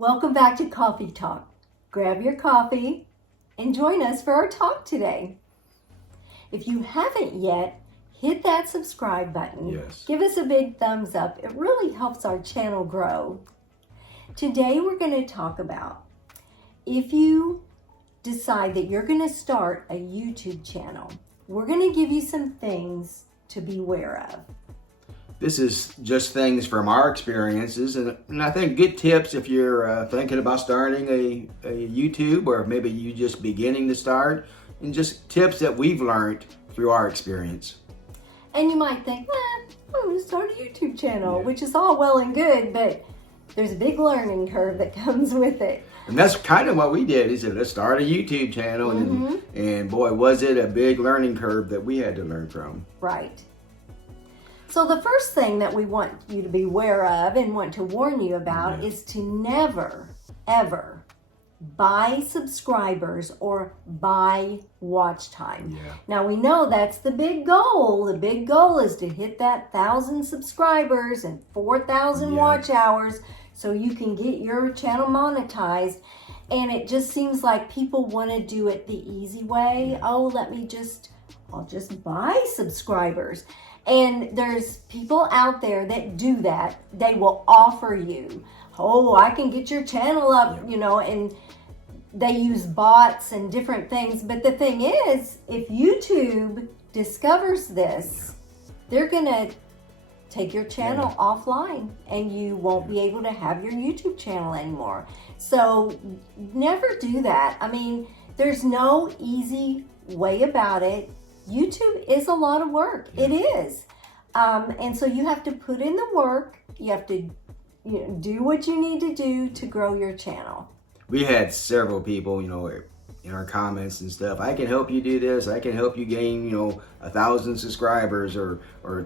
Welcome back to Coffee Talk. Grab your coffee and join us for our talk today. If you haven't yet, hit that subscribe button. Yes. Give us a big thumbs up. It really helps our channel grow. Today we're going to talk about if you decide that you're going to start a YouTube channel, we're going to give you some things to be aware of. This is just things from our experiences, and I think good tips if you're thinking about starting a YouTube, or maybe you just beginning to start, and just tips that we've learned through our experience. And you might think, I'm going to start a YouTube channel, which is all well and good, but there's a big learning curve that comes with it. And that's kind of what we did. Is let's start a YouTube channel, and boy, was it a big learning curve that we had to learn from. Right. So the first thing that we want you to be aware of and want to warn you about is to never, ever buy subscribers or buy watch time. Yeah. Now we know that's the big goal. The big goal is to hit that 1,000 subscribers and 4,000 watch hours so you can get your channel monetized. And it just seems like people want to do it the easy way. Oh, I'll just buy subscribers. And there's people out there that do that. They will offer you, I can get your channel up, and they use bots and different things. But the thing is, if YouTube discovers this, they're going to take your channel offline and you won't be able to have your YouTube channel anymore. So never do that. I mean, there's no easy way about it. YouTube is a lot of work. It is. And so you have to put in the work. You have to do what you need to do to grow your channel. We had several people, in our comments and stuff. I can help you do this. I can help you gain, 1,000 subscribers or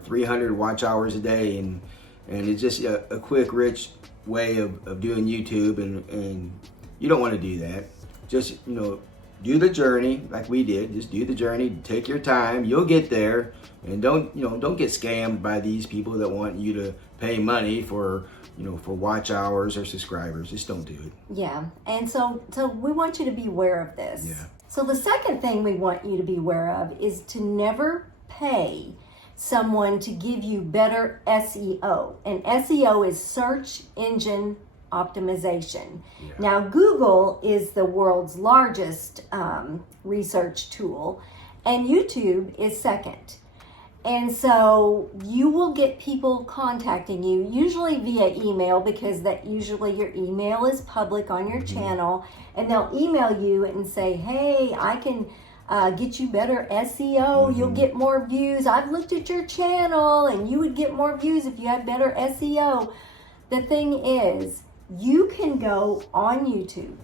300 watch hours a day. And it's just a quick, rich way of doing YouTube. And you don't want to do that. Just, do the journey like we did. Just do the journey. Take your time. You'll get there, and don't get scammed by these people that want you to pay money for watch hours or subscribers. Just don't do it. Yeah, and so we want you to be aware of this. Yeah. So the second thing we want you to be aware of is to never pay someone to give you better SEO. And SEO is search engine optimization. Yeah. Now, Google is the world's largest research tool, and YouTube is second. And so you will get people contacting you, usually via email, because that usually your email is public on your channel, and they'll email you and say, hey, I can get you better SEO. You'll get more views. I've looked at your channel, and you would get more views if you had better SEO. The thing is, you can go on YouTube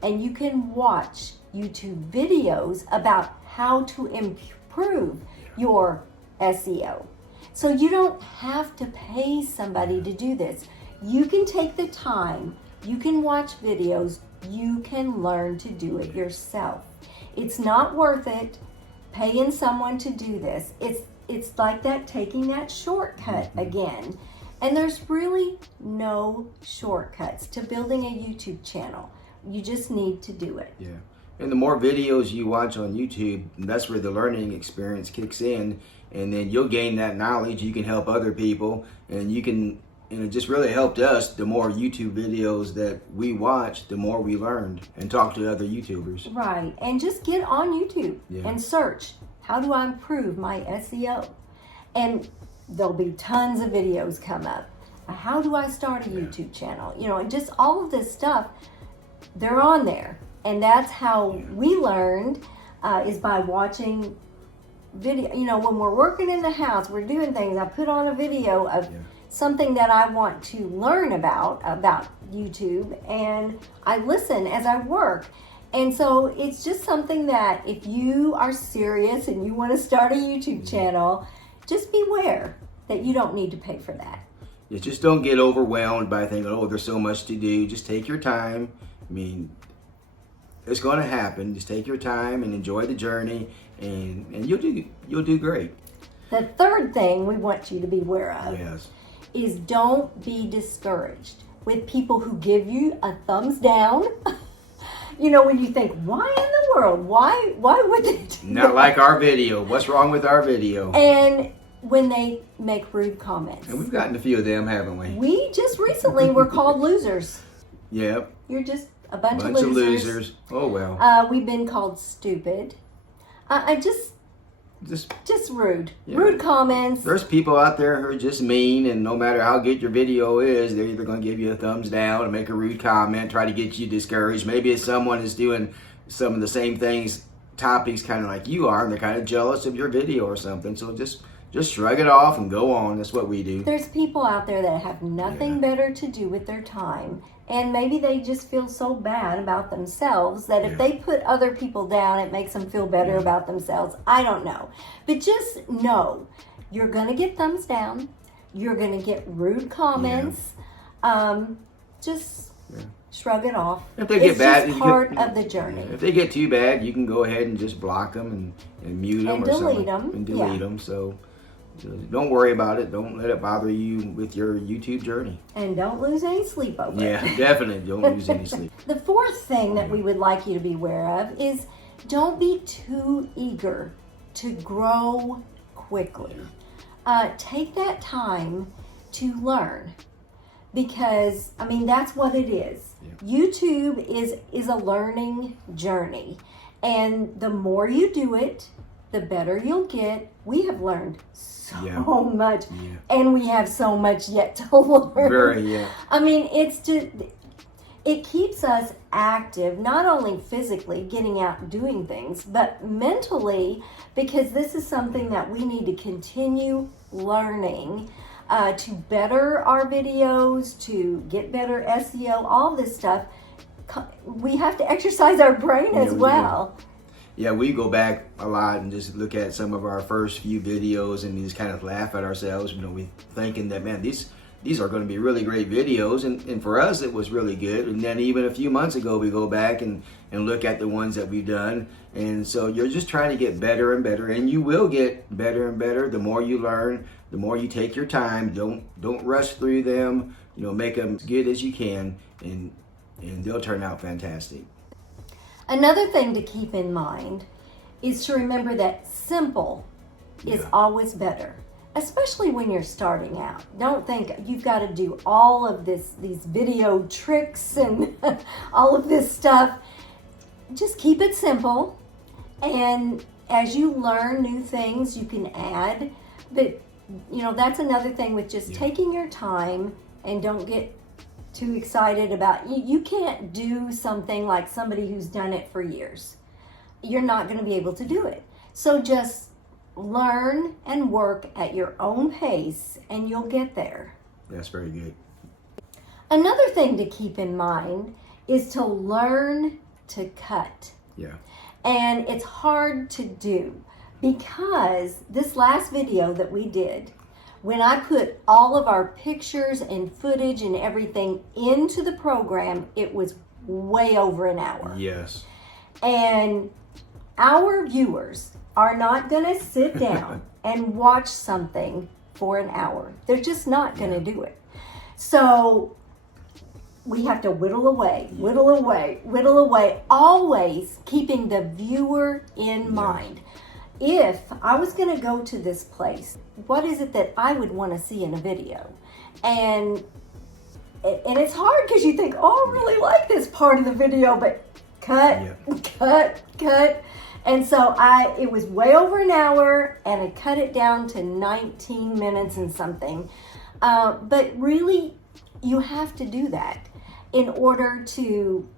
and you can watch YouTube videos about how to improve your SEO. So you don't have to pay somebody to do this. You can take the time, you can watch videos, you can learn to do it yourself. It's not worth it paying someone to do this. It's like that, taking that shortcut again. And there's really no shortcuts to building a YouTube channel. You just need to do it. Yeah. And the more videos you watch on YouTube, that's where the learning experience kicks in. And then you'll gain that knowledge. You can help other people. And you can, and it just really helped us. The more YouTube videos that we watched, the more we learned and talked to other YouTubers. Right. And just get on YouTube and search, how do I improve my SEO? And there'll be tons of videos come up. How do I start a YouTube channel? And just all of this stuff, they're on there. And that's how we learned, is by watching video. When we're working in the house, we're doing things. I put on a video of something that I want to learn about YouTube, and I listen as I work. And so it's just something that if you are serious and you want to start a YouTube channel, just beware that you don't need to pay for that. Yeah, just don't get overwhelmed by thinking, there's so much to do. Just take your time. I mean, it's going to happen. Just take your time and enjoy the journey, and you'll do great. The third thing we want you to be aware of is don't be discouraged. with people who give you a thumbs down. You know, when you think, why in the world? Why would they do Not that? like our video. What's wrong with our video? And when they make rude comments. And we've gotten a few of them, haven't we? We just recently were called losers. Yep. You're just a bunch Bunch of of losers. losers. Oh, well. We've been called stupid. I just rude. Yeah. Rude comments. There's people out there who are just mean, and no matter how good your video is, they're either going to give you a thumbs down or make a rude comment, try to get you discouraged. Maybe it's someone is doing some of the same topics kind of like you are, and they're kind of jealous of your video or something. So just shrug it off and go on. That's what we do. There's people out there that have nothing better to do with their time, and maybe they just feel so bad about themselves that if they put other people down, it makes them feel better about themselves. I don't know. But just know, you're going to get thumbs down. You're going to get rude comments. Just shrug it off. If they get it's bad, just part of the journey. If they get too bad, you can go ahead and just block them and mute them And or delete something. them. And delete them. So don't worry about it. Don't let it bother you with your YouTube journey. And don't lose any sleep over it. Yeah, definitely don't lose any sleep. The fourth thing that we would like you to be aware of is don't be too eager to grow quickly. Take that time to learn, because I mean that's what it is. YouTube is a learning journey, and the more you do it, the better you'll get. We have learned so much, and we have so much yet to learn. I mean, it keeps us active, not only physically getting out and doing things, but mentally, because this is something that we need to continue learning to better our videos, to get better SEO, all this stuff. We have to exercise our brain as well. Yeah, we go back a lot and just look at some of our first few videos and just kind of laugh at ourselves. You know, we thinking that, man, these are going to be really great videos, and for us it was really good. And then even a few months ago we go back and look at the ones that we've done, and so you're just trying to get better and better, and you will get better and better the more you learn, the more you take your time. Don't rush through them. You know, make them as good as you can, and they'll turn out fantastic. Another thing to keep in mind is to remember that simple is always better, especially when you're starting out. Don't think you've got to do all of these video tricks and all of this stuff. Just keep it simple, and as you learn new things, you can add. But you know, that's another thing with just taking your time, and don't get too excited about you can't do something like somebody who's done it for years. You're not going to be able to do it. So just learn and work at your own pace, and you'll get there. That's very good. Another thing to keep in mind is to learn to cut. And it's hard to do, because this last video that we did, when I put all of our pictures and footage and everything into the program, it was way over an hour. And our viewers are not going to sit down and watch something for an hour. They're just not going to do it. So we have to whittle away, always keeping the viewer in mind. If I was going to go to this place, what is it that I would want to see in a video? And it's hard, because you think, oh, I really like this part of the video, but cut. And so it was way over an hour, and I cut it down to 19 minutes and something. But really, you have to do that in order to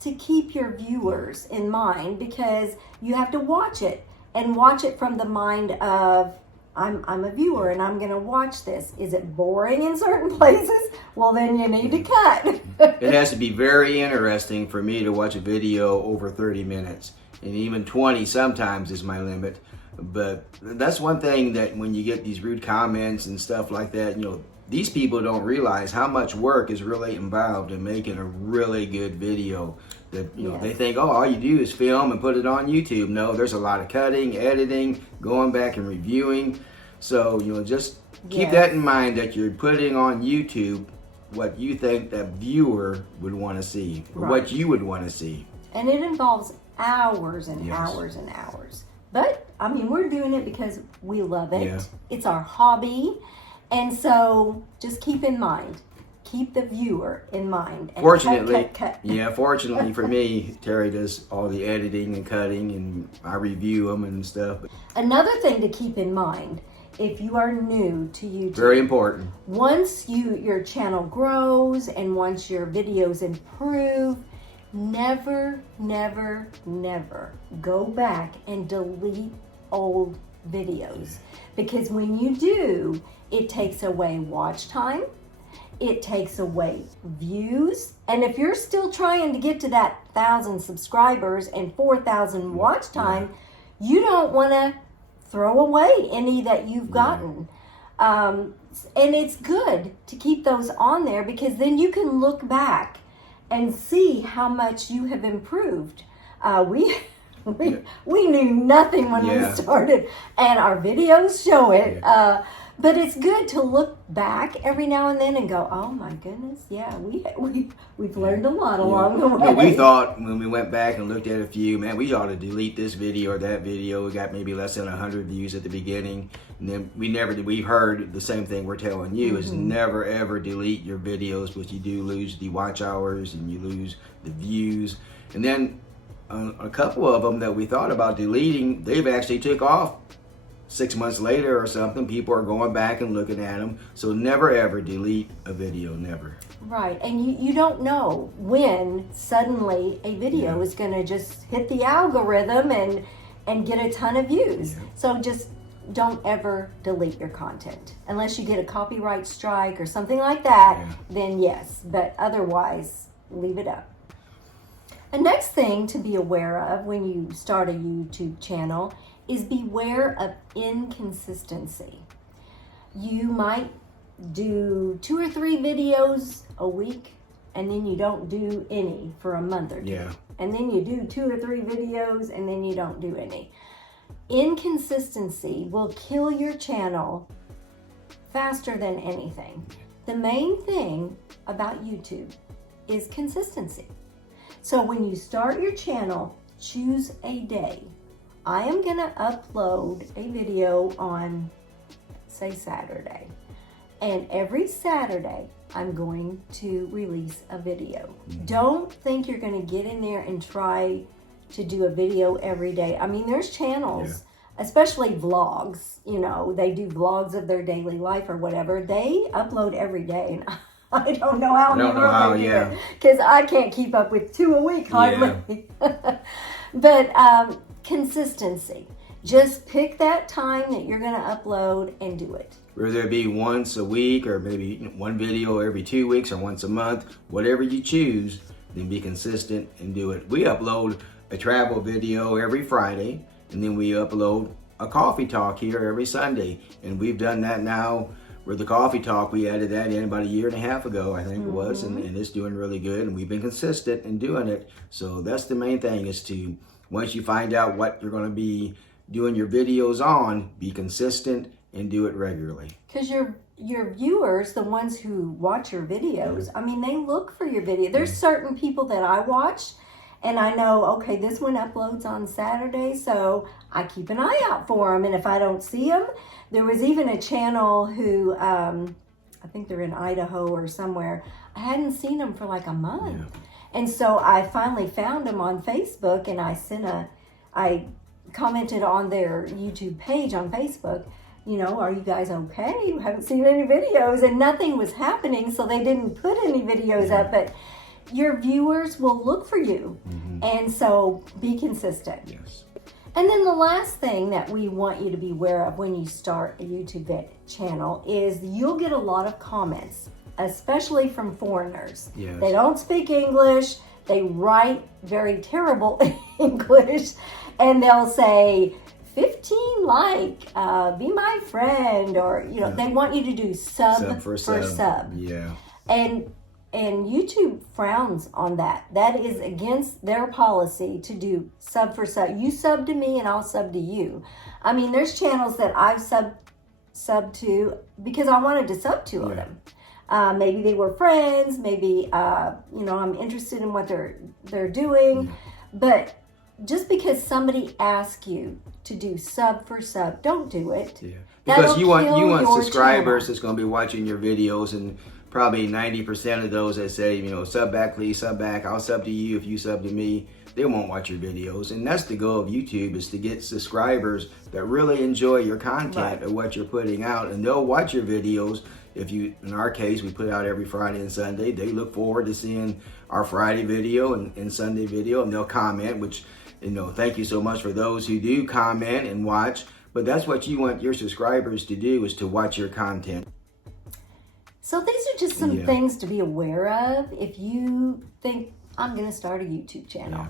keep your viewers in mind, because you have to watch it. And watch it from the mind of, I'm a viewer and I'm going to watch this. Is it boring in certain places? Well, then you need to cut. It has to be very interesting for me to watch a video over 30 minutes. And even 20 sometimes is my limit. But that's one thing that when you get these rude comments and stuff like that, you know, these people don't realize how much work is really involved in making a really good video. That, you know, they think, oh, all you do is film and put it on YouTube. No, there's a lot of cutting, editing, going back and reviewing. So, you know, just keep that in mind, that you're putting on YouTube what you think that viewer would want to see, or what you would want to see. And it involves hours and Yes. hours and hours. But, I mean, we're doing it because we love it. Yeah. It's our hobby. And so just keep in mind, keep the viewer in mind. And Fortunately, cut. yeah, fortunately for me, Terri does all the editing and cutting, and I review them and stuff. Another thing to keep in mind, if you are new to YouTube, Very important. once your channel grows and once your videos improve, never, never, never go back and delete old videos. Because when you do, it takes away watch time, it takes away views, and if you're still trying to get to that 1,000 subscribers and 4,000 watch time, you don't want to throw away any that you've gotten. And it's good to keep those on there, because then you can look back and see how much you have improved. We knew nothing when we started, and our videos show it. But it's good to look back every now and then and go, oh my goodness, we've learned a lot along the way. No, we thought when we went back and looked at a few, man, we ought to delete this video or that video. We got maybe less than 100 views at the beginning, and then we never did. We've heard the same thing we're telling you, is never ever delete your videos, because you do lose the watch hours and you lose the views. And then a couple of them that we thought about deleting, they've actually took off 6 months later or something. People are going back and looking at them. So never ever delete a video, never. Right, and you don't know when suddenly a video is going to just hit the algorithm and get a ton of views. So just don't ever delete your content. Unless you get a copyright strike or something like that, then yes. But otherwise, leave it up. The next thing to be aware of when you start a YouTube channel is beware of inconsistency. You might do 2 or 3 videos a week, and then you don't do any for a month or 2. And then you do 2 or 3 videos, and then you don't do any. Inconsistency will kill your channel faster than anything. The main thing about YouTube is consistency. So when you start your channel, choose a day. I am going to upload a video on, say, Saturday. And every Saturday, I'm going to release a video. Don't think you're going to get in there and try to do a video every day. I mean, there's channels, especially vlogs, you know, they do vlogs of their daily life or whatever. They upload every day. And I don't know how many, because I can't keep up with 2 a week hardly. But consistency. Just pick that time that you're going to upload and do it. Whether it be once a week or maybe one video every 2 weeks or once a month, whatever you choose, then be consistent and do it. We upload a travel video every Friday, and then we upload a coffee talk here every Sunday. And we've done that now. With the coffee talk, we added that in about 1.5 years ago, I think it was, and it's doing really good, and we've been consistent in doing it. So that's the main thing, is to, once you find out what you're going to be doing your videos on, be consistent and do it regularly. Because your viewers, the ones who watch your videos, I mean, they look for your video. There's certain people that I watch, and I know, okay, this one uploads on Saturday, so I keep an eye out for them. And if I don't see them, there was even a channel who, I think they're in Idaho or somewhere. I hadn't seen them for like a month. And so I finally found them on Facebook, and I commented on their YouTube page on Facebook, you know, are you guys okay? You haven't seen any videos, and nothing was happening, so they didn't put any videos up. But your viewers will look for you, and so be consistent. And then the last thing that we want you to be aware of when you start a YouTube channel is you'll get a lot of comments, especially from foreigners. They don't speak English, they write very terrible English, and they'll say, 15 be my friend, or, you know, they want you to do sub for sub. And YouTube frowns on that. That is against their policy to do sub for sub. You sub to me and I'll sub to you. I mean, there's channels that I've sub to because I wanted to sub to them. Maybe they were friends. Maybe I'm interested in what they're doing. But just because somebody asks you to do sub for sub, don't do it. Yeah. Because you want subscribers channel. that's going to be watching your videos, and probably 90% of those that say, sub back, please sub back. I'll sub to you if you sub to me. They won't watch your videos, and that's the goal of YouTube, is to get subscribers that really enjoy your content of what you're putting out, and they'll watch your videos. If you, in our case, we put out every Friday and Sunday. They look forward to seeing our Friday video and Sunday video, and they'll comment, which, thank you so much for those who do comment and watch. But that's what you want your subscribers to do, is to watch your content. So these are just some things to be aware of if you think, I'm going to start a YouTube channel.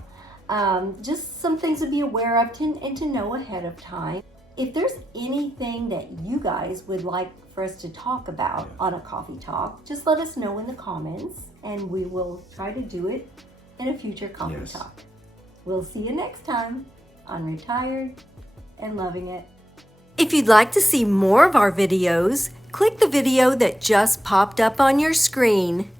Just some things to be aware of and to know ahead of time. If there's anything that you guys would like for us to talk about on a coffee talk, just let us know in the comments, and we will try to do it in a future coffee talk. We'll see you next time on Retired and Loving It. If you'd like to see more of our videos, click the video that just popped up on your screen.